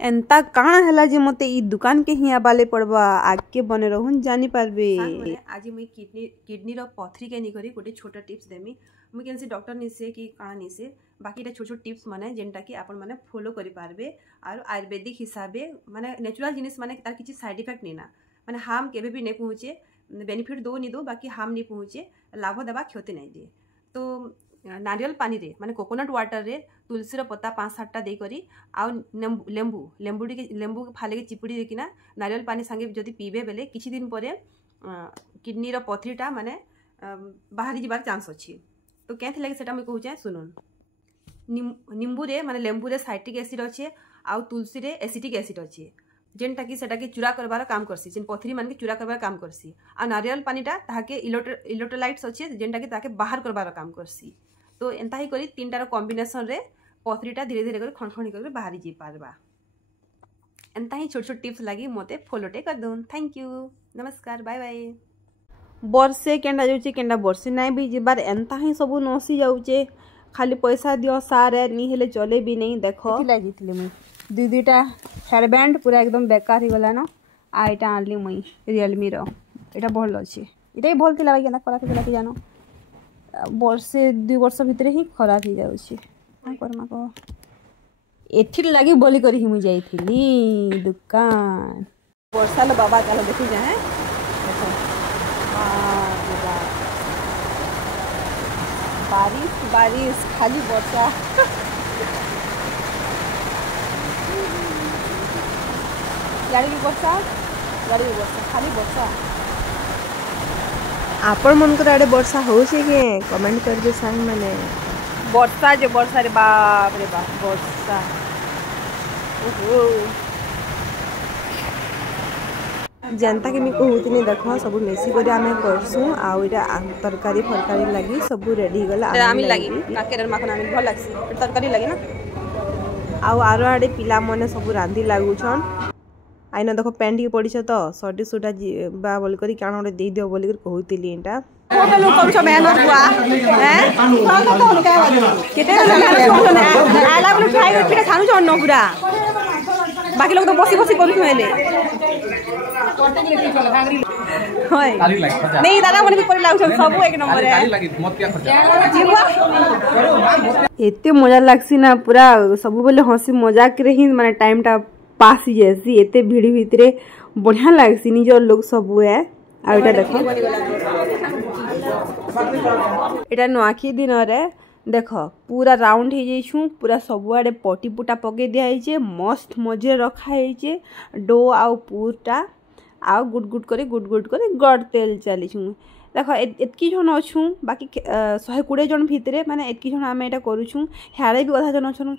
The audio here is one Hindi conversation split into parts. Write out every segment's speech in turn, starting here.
एंता काना हला जे मते ई दुकान के हिया बाले पड़बा आगे बने रहून जानी पारबे। आज मुई किडनी रो पथरी के नी करी गोटे छोटा टिप्स देमी। मुई केनसी डॉक्टर निसे कि काना निसे बाकी छोट छोट टिप्स माने जेनटा कि आपण माने फॉलो करि पारबे और आयुर्वेदिक हिसाबे माने नेचुरल जिनिस माने तार किछि साइड इफेक्ट नहीं ना माने हार्म केबे भी नहीं पहुँचे बेनिफिट दो नहीं दो बाकी हार्म नहीं पहुँचे लाभ देवा क्षति नहीं दिए। तो नारियल पानी रे माने कोकोनट वाटर रे तुलसी पत्ता 5-7टा दे करी आउ लेंबू फाले के चिपुड़ी देकिना नारियल पानी संगे जदि पीबे बेले किछि दिन परे किडनी रो पथरीटा माने बाहरी जीवार चांस अच्छी। तो कैथे लगे सेटा मैं कहूचे सुनुन। निंबू रे माने लेंबू रे साइट्रिक एसिड अच्छे आउ तुलसी रे एसिटिक एसिड अच्छे जेनटा कि सेटा के चूरा करबार काम करसी जेन पथरी मान के चूरा करबार काम करसी आ नारियल पानीटा ताहाके इलेक्ट्रोलाइट्स अच्छे जेनटा कि ताके बाहर करबार काम करसी। तो एंता ही करी तीनटार कॉम्बिनेशन रे पथरीटा धीरे धीरे कर खणखणी कर बाहरी जी पारबा। एंता ही छोट छोट टिप्स लगी मते फॉलोटे कर दून। थैंक यू नमस्कार बाय बाय। वर्षे केंडा जाउचे केंडा वर्षे नाइ भी जिबार एंता ही सब नसी जाउचे खाली पैसा दियो सारे नी हेले चले भी नहीं। देखो लागितले मुई दुईटा हेयर बैंड पूरा एकदम बेकार ही गला ना आ एटा आनली मुई रियलमी रो एटा भल अछि एटा ही भल थिला केना खराब थिला कि जानो वर्षे 2 वर्ष भितर ही खराब ही जाउछि आ करमा को एथि लागि बोली करी मुई जाईथिली दुकान वर्षा लो बाबा चलो देखि जाए देखो बारिश बारिश खाली वर्षा यार भी वर्षा खाली वर्षा। आपण मन को आड़े वर्षा होছে के कमेंट कर दे सांग माने वर्षा जे वर्षा रे बाप वर्षा ओहो जनता के मी कहूतनी देखो सब मेसी करे आमे करसु आउ इटा तरकारी फरकारी लागि सब रेडी गला आमी लागि काकेर माखन आमी भल लागसी तरकारी लागि ना आउ आरो आड़े पिला मने सब रांधी लागुछन आइना देखो पेंट के पड़ी तो सर्टी सुटा बा बोल करी काण गोटे दे दियो बोल कर कहूतिली एटा कोन लोग कम छ मेहनत हुआ हैं केते मेहनत करछन आला बोल ट्राई कर पिटा खानु छ न पूरा बाकी लोग तो बसी बसी करू छले होय नहीं दादा मन भी कर लागछ सब एक नंबर है मत क्या खर्चा एते मजा लागसी ना पूरा सब बोले हंसी मजाक रे ही माने टाइम टा पास ही जैसी एते भीड़ भितरे बढ़िया लागसी निजर लोग सब है आ एटा देखो एटा नुआखी दिन रे देखो पूरा राउंड हो जाइछु पूरा सब आड़े पटी पुटा पके दिया है मस्त मजे रखा है डो आउ पूरटा आउ गुड करे गड़ तेल चलीछु। देखो एतकी जन अच्छू बाकी 120 जन भितरे माने एतकी जन आमे एटा करूछु हेरे भी अधा जन अछन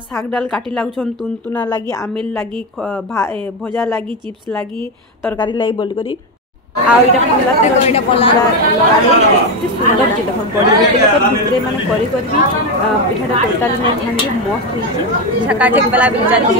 साग डाल काटी लागुछन तुनतुना लागी आमिल लागी भजा लागी चिप्स लागी तरकारी लागी बोल करी आ एटा पला देखो एटा पला लगा सुंदर जे देखो बड़ी भितरे माने करी पिठाटा टोटल में भांगी मस्त होई छै झका झक वाला भी चली